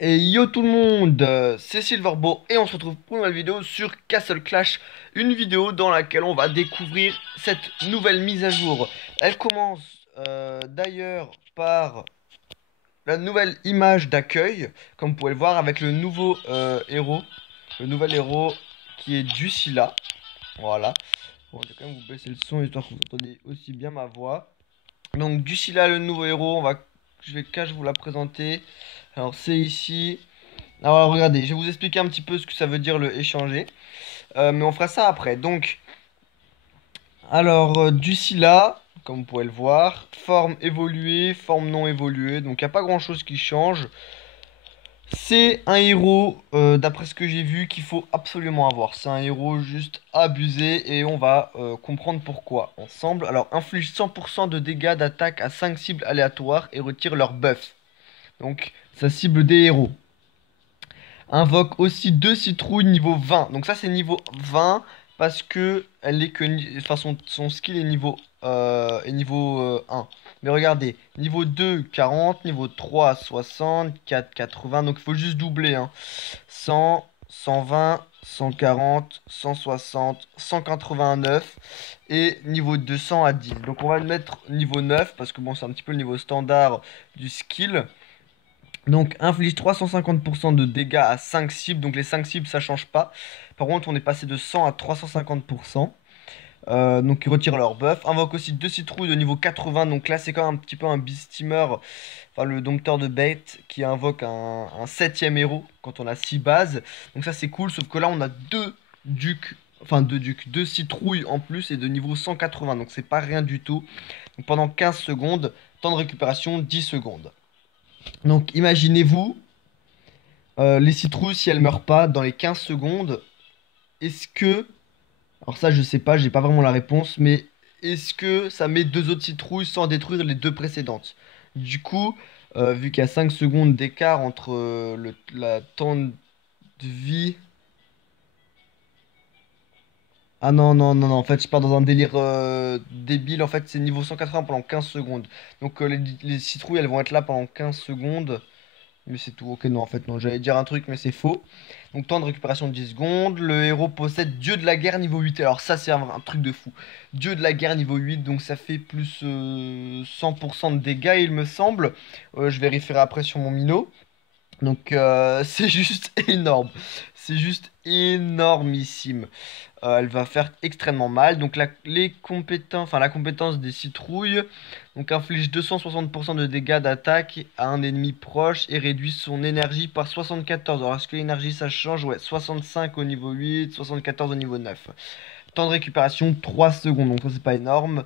Et yo tout le monde, c'est Silverbo et on se retrouve pour une nouvelle vidéo sur Castle Clash. Une vidéo dans laquelle on va découvrir cette nouvelle mise à jour. Elle commence d'ailleurs par la nouvelle image d'accueil, comme vous pouvez le voir, avec le nouveau héros. Le nouvel héros qui est Ducila. Voilà. Bon, je vais quand même vous baisser le son histoire que vous entendiez aussi bien ma voix. Donc Ducila, le nouveau héros, je vais cache vous la présenter. Alors c'est ici. Alors regardez, je vais vous expliquer un petit peu ce que ça veut dire le échanger. Mais on fera ça après. Donc, d'ici là, comme vous pouvez le voir, forme évoluée, forme non évoluée. Donc il n'y a pas grand-chose qui change. C'est un héros, d'après ce que j'ai vu, qu'il faut absolument avoir. C'est un héros juste abusé et on va comprendre pourquoi ensemble. Alors, inflige 100% de dégâts d'attaque à 5 cibles aléatoires et retire leur buff. Donc, ça cible des héros. Invoque aussi deux citrouilles niveau 20. Donc ça c'est niveau 20 parce que elle est que enfin, son skill est niveau 1. Mais regardez, niveau 2 40, niveau 3 60, 4 80. Donc il faut juste doubler hein. 100, 120, 140, 160, 189 et niveau 200 à 10. Donc on va le mettre niveau 9 parce que bon c'est un petit peu le niveau standard du skill. Donc, inflige 350% de dégâts à 5 cibles. Donc, les 5 cibles, ça change pas. Par contre, on est passé de 100 à 350%. Donc, ils retirent leur buff. Invoque aussi deux citrouilles de niveau 80. Donc, là, c'est quand même un petit peu un beast-steamer. Enfin, le dompteur de bait qui invoque un septième héros quand on a 6 bases. Donc, ça, c'est cool. Sauf que là, on a deux ducs. Enfin, deux ducs. Deux citrouilles en plus et de niveau 180. Donc, c'est pas rien du tout. Donc, pendant 15 secondes. Temps de récupération 10 secondes. Donc, imaginez-vous. Les citrouilles, si elles meurent pas dans les 15 secondes, est-ce que... Alors ça, je sais pas, j'ai pas vraiment la réponse, mais est-ce que ça met deux autres citrouilles sans détruire les deux précédentes? Du coup, vu qu'il y a 5 secondes d'écart entre la temps de vie... Ah non, non, non, non, en fait, je pars dans un délire débile. En fait, c'est niveau 180 pendant 15 secondes. Donc les citrouilles, elles vont être là pendant 15 secondes. Mais c'est tout. Ok, non, en fait, non. J'allais dire un truc, mais c'est faux. Donc, temps de récupération de 10 secondes. Le héros possède Dieu de la guerre niveau 8. Alors, ça, c'est un truc de fou. Dieu de la guerre niveau 8. Donc, ça fait plus 100% de dégâts, il me semble. Je vérifierai après sur mon minot. Donc, c'est juste énorme. C'est juste énormissime. Elle va faire extrêmement mal. Donc la compétence des citrouilles donc inflige 260% de dégâts d'attaque à un ennemi proche et réduit son énergie par 74. Alors est-ce que l'énergie ça change? Ouais, 65 au niveau 8, 74 au niveau 9. Temps de récupération 3 secondes, donc ça c'est pas énorme.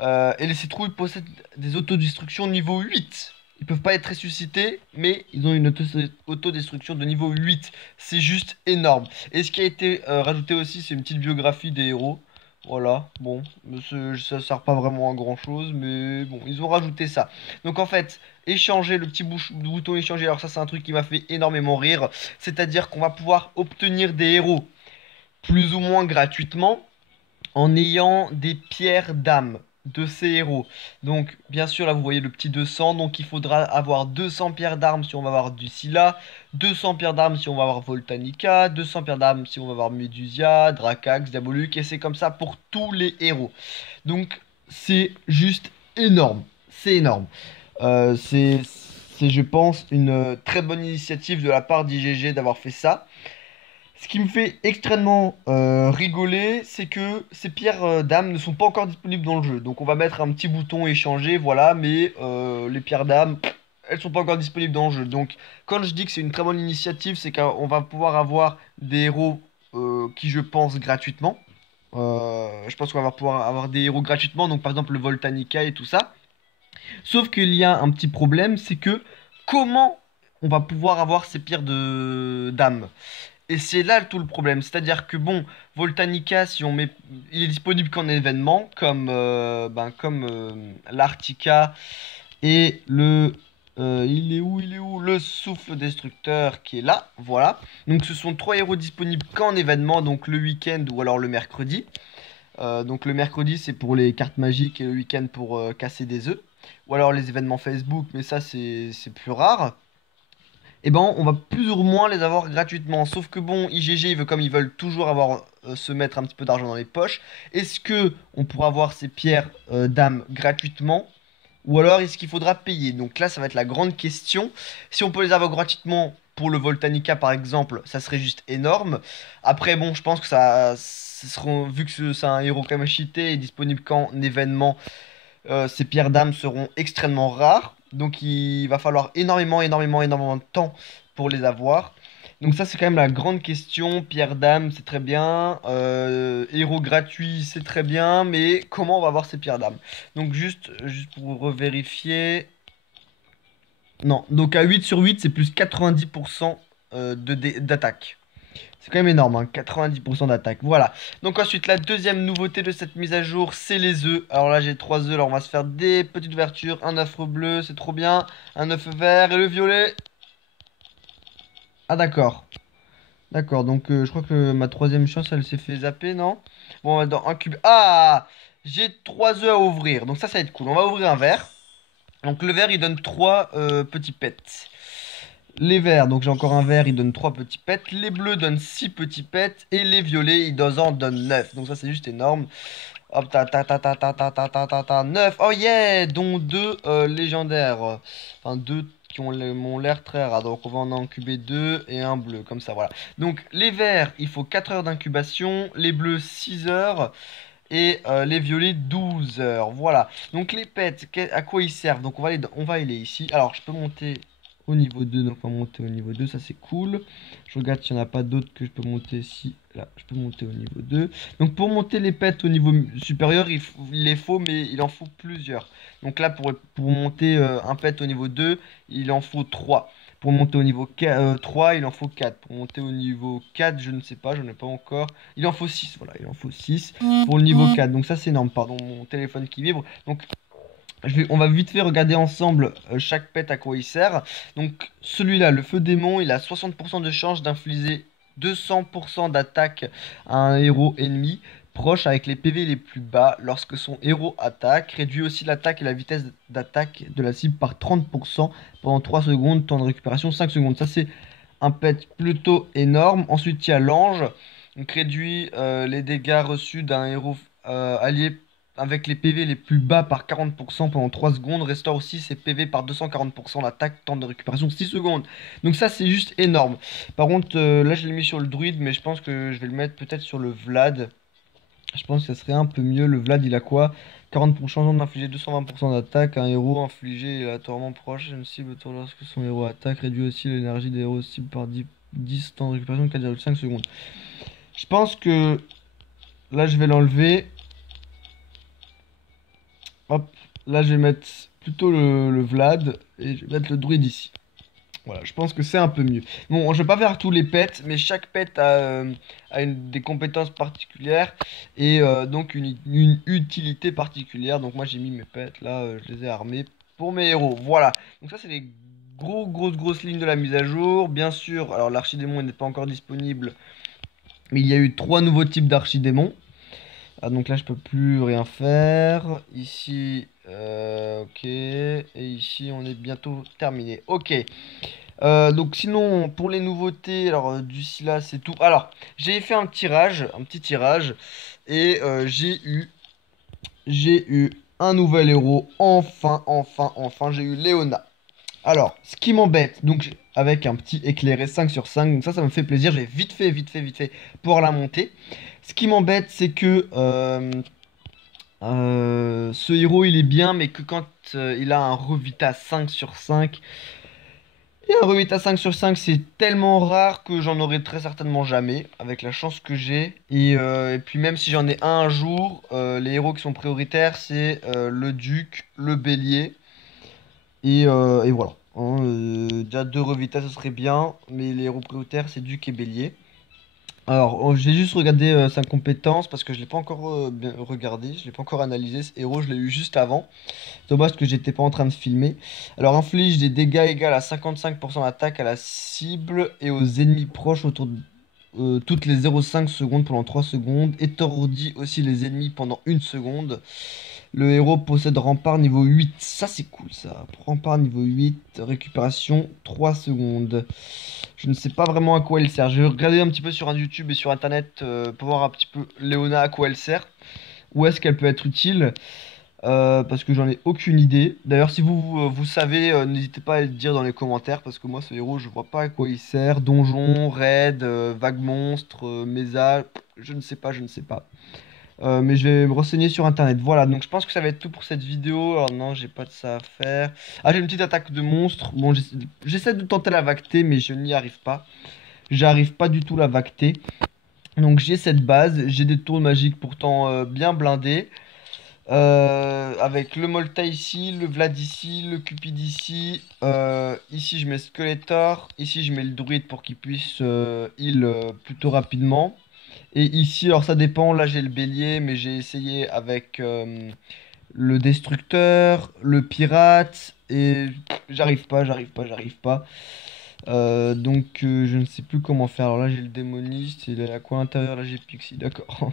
Et les citrouilles possèdent des autodestructions niveau 8. Ils peuvent pas être ressuscités, mais ils ont une autodestruction de niveau 8. C'est juste énorme. Et ce qui a été rajouté aussi, c'est une petite biographie des héros. Voilà, bon, ça sert pas vraiment à grand chose, mais bon, ils ont rajouté ça. Donc en fait, échanger, le petit bouton échanger, alors ça c'est un truc qui m'a fait énormément rire. C'est-à-dire qu'on va pouvoir obtenir des héros plus ou moins gratuitement en ayant des pierres d'âme de ces héros. Donc, bien sûr, là, vous voyez le petit 200. Donc, il faudra avoir 200 pierres d'armes si on va avoir du Scylla, 200 pierres d'armes si on va avoir Voltanica, 200 pierres d'armes si on va avoir Medusia, Dracax, Diabolique, et c'est comme ça pour tous les héros. Donc, c'est juste énorme. C'est énorme. C'est, je pense, une très bonne initiative de la part d'IGG d'avoir fait ça. Ce qui me fait extrêmement rigoler, c'est que ces pierres d'âme ne sont pas encore disponibles dans le jeu. Donc on va mettre un petit bouton échanger, voilà, mais les pierres d'âme, elles sont pas encore disponibles dans le jeu. Donc quand je dis que c'est une très bonne initiative, c'est qu'on va pouvoir avoir des héros qui, je pense, gratuitement. Je pense qu'on va pouvoir avoir des héros gratuitement, donc par exemple le Voltanica et tout ça. Sauf qu'il y a un petit problème, c'est que comment on va pouvoir avoir ces pierres de d'âme? Et c'est là tout le problème. C'est-à-dire que bon, Voltanica, si on met, il est disponible qu'en événement, comme l'Artica et il est où? Le souffle destructeur qui est là, voilà. Donc ce sont trois héros disponibles qu'en événement, donc le week-end ou alors le mercredi. Donc le mercredi c'est pour les cartes magiques et le week-end pour casser des œufs. Ou alors les événements Facebook, mais ça c'est plus rare. et ben on va plus ou moins les avoir gratuitement. Sauf que bon, IGG, comme ils veulent toujours avoir se mettre un petit peu d'argent dans les poches, est-ce que on pourra avoir ces pierres dames gratuitement? Ou alors est-ce qu'il faudra payer? Donc là, ça va être la grande question. Si on peut les avoir gratuitement pour le Voltanica par exemple, ça serait juste énorme. Après, bon, je pense que vu que c'est un héros quand même cheaté et disponible qu'en événement, ces pierres d'âme seront extrêmement rares. Donc il va falloir énormément de temps pour les avoir. Donc ça c'est quand même la grande question. Pierre d'âme c'est très bien. Héros gratuit c'est très bien. Mais comment on va avoir ces pierres d'âme? Donc juste pour revérifier. Non, donc à 8 sur 8 c'est plus 90% d'attaque. C'est quand même énorme, hein, 90% d'attaque. Voilà. Donc ensuite, la deuxième nouveauté de cette mise à jour, c'est les œufs. Alors là, j'ai 3 œufs. Alors on va se faire des petites ouvertures. Un œuf bleu, c'est trop bien. Un œuf vert et le violet. Ah d'accord. D'accord, donc je crois que ma troisième chance, elle s'est fait zapper, non? Bon, on va dans un cube. Ah! J'ai 3 œufs à ouvrir. Donc ça va être cool. On va ouvrir un vert. Donc le vert, il donne 3 petits pets. Les verts, donc j'ai encore un vert, il donne 3 petits pets. Les bleus donnent 6 petits pets. Et les violets, en donnent 9. Donc ça, c'est juste énorme. Hop, ta ta ta ta ta ta ta ta ta ta 9. Oh yeah! Dont 2 légendaires. Enfin, 2 qui m'ont l'air très rares. Donc on va en incuber 2 et un bleu. Comme ça, voilà. Donc les verts, il faut 4 heures d'incubation. Les bleus, 6 heures. Et les violets 12 heures. Voilà. Donc les pets, à quoi ils servent? Donc on va aller ici. Alors je peux monter au niveau 2. Donc on va monter au niveau 2. Ça c'est cool. Je regarde s'il n'y en a pas d'autres que je peux monter ici. Là, je peux monter au niveau 2. Donc pour monter les pets au niveau supérieur, il les faut, mais il en faut plusieurs. Donc là, pour monter un pet au niveau 2, il en faut 3. Pour monter au niveau 3, il en faut 4. Pour monter au niveau 4, je ne sais pas, je n'en ai pas encore. Il en faut 6, voilà, il en faut 6 pour le niveau 4. Donc ça c'est énorme, pardon, mon téléphone qui vibre. Donc on va vite fait regarder ensemble chaque pet à quoi il sert. Donc celui-là, le feu démon, il a 60% de chance d'infliger 200% d'attaque à un héros ennemi proche avec les PV les plus bas lorsque son héros attaque. Réduit aussi l'attaque et la vitesse d'attaque de la cible par 30% pendant 3 secondes. Temps de récupération 5 secondes. Ça c'est un pet plutôt énorme. Ensuite il y a l'ange. Donc réduit les dégâts reçus d'un héros allié avec les PV les plus bas par 40% pendant 3 secondes, restaure aussi ses PV par 240% l'attaque, temps de récupération 6 secondes. Donc ça c'est juste énorme. Par contre là je l'ai mis sur le druide mais je pense que je vais le mettre peut-être sur le Vlad. Je pense que ça serait un peu mieux. Le Vlad il a quoi? 40% d'infliger 220% d'attaque, un héros infligé aléatoirement proche, une cible autour lorsque son héros attaque, réduit aussi l'énergie des héros cibles par 10 temps de récupération 4,5 secondes. Je pense que là je vais l'enlever. Hop, là je vais mettre plutôt le Vlad et je vais mettre le druide ici. Voilà, je pense que c'est un peu mieux. Bon, je vais pas faire tous les pets, mais chaque pet a des compétences particulières et donc une utilité particulière. Donc moi j'ai mis mes pets là, je les ai armés pour mes héros. Voilà, donc ça c'est les grosses lignes de la mise à jour. Bien sûr, alors l'archidémon n'est pas encore disponible, mais il y a eu 3 nouveaux types d'archidémons. Ah, donc là, je peux plus rien faire. Ici, ok. Et ici, on est bientôt terminé. Ok. Donc sinon, pour les nouveautés, alors d'ici là, c'est tout. Alors, j'ai fait un petit tirage. Et j'ai eu un nouvel héros. Enfin, j'ai eu Léona. Alors, ce qui m'embête, donc avec un petit éclairé 5 sur 5, donc ça me fait plaisir. J'ai vite fait pour la monter. Ce qui m'embête, c'est que ce héros il est bien, mais que quand il a un Revita 5 sur 5. Et un Revita 5 sur 5, c'est tellement rare que j'en aurai très certainement jamais, avec la chance que j'ai. Et puis même si j'en ai un jour, les héros qui sont prioritaires, c'est le Duc, le Bélier. Et voilà. Hein, déjà 2 Revita, ce serait bien, mais les héros prioritaires, c'est Duc et Bélier. Alors, j'ai juste regardé sa compétence parce que je l'ai pas encore bien regardé, je l'ai pas encore analysé. Ce héros, je l'ai eu juste avant. Dommage que j'étais pas en train de filmer. Alors, inflige des dégâts égaux à 55% d'attaque à la cible et aux ennemis proches autour de toutes les 0,5 secondes pendant 3 secondes. Étourdit aussi les ennemis pendant 1 seconde. Le héros possède rempart niveau 8. Ça, c'est cool, ça. Rempart niveau 8, récupération 3 secondes. Je ne sais pas vraiment à quoi il sert. Je vais regarder un petit peu sur un YouTube et sur Internet pour voir un petit peu Léona à quoi elle sert. Où est-ce qu'elle peut être utile parce que j'en ai aucune idée. D'ailleurs, si vous savez, n'hésitez pas à le dire dans les commentaires parce que moi, ce héros, je vois pas à quoi il sert. Donjon, raid, vague monstre, mesa, je ne sais pas, je ne sais pas. Mais je vais me renseigner sur internet. Voilà, donc je pense que ça va être tout pour cette vidéo. Alors non, j'ai pas de ça à faire. Ah, j'ai une petite attaque de monstre. Bon, j'essaie de tenter la vacter, mais je n'y arrive pas. J'arrive pas du tout la vacter. Donc j'ai cette base, j'ai des tours magiques pourtant bien blindés. Avec le Molta ici, le Vlad ici, le Cupid ici. Ici je mets Skeletor. Ici je mets le druide pour qu'il puisse heal plutôt rapidement. Et ici, alors ça dépend, là j'ai le bélier, mais j'ai essayé avec le destructeur, le pirate, et j'arrive pas, j'arrive pas. Donc je ne sais plus comment faire. Alors là j'ai le démoniste, et là, à quoi à l'intérieur, là j'ai Pixie, d'accord.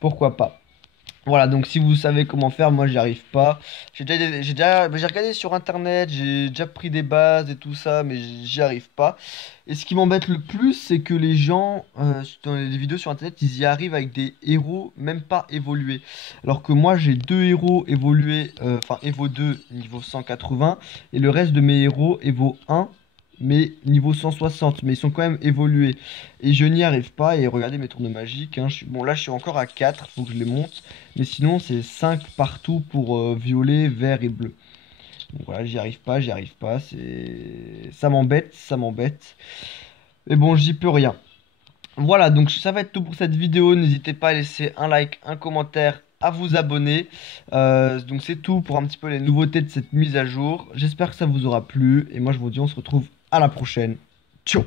Pourquoi pas. Voilà, donc si vous savez comment faire, moi j'y arrive pas. J'ai regardé sur internet, j'ai déjà pris des bases et tout ça, mais j'y arrive pas. Et ce qui m'embête le plus, c'est que les gens, dans les vidéos sur internet, ils y arrivent avec des héros même pas évolués. Alors que moi j'ai deux héros évolués, enfin Evo 2 niveau 180, et le reste de mes héros Evo 1 mais niveau 160, mais ils sont quand même évolués. Et je n'y arrive pas, et regardez mes tours de magique, hein, bon là je suis encore à 4, faut que je les monte. Mais sinon, c'est 5 partout pour violet, vert et bleu. Donc voilà, j'y arrive pas, j'y arrive pas. Ça m'embête, ça m'embête. Mais bon, j'y peux rien. Voilà, donc ça va être tout pour cette vidéo. N'hésitez pas à laisser un like, un commentaire, à vous abonner. Donc c'est tout pour un petit peu les nouveautés de cette mise à jour. J'espère que ça vous aura plu. Et moi, je vous dis, on se retrouve à la prochaine. Ciao!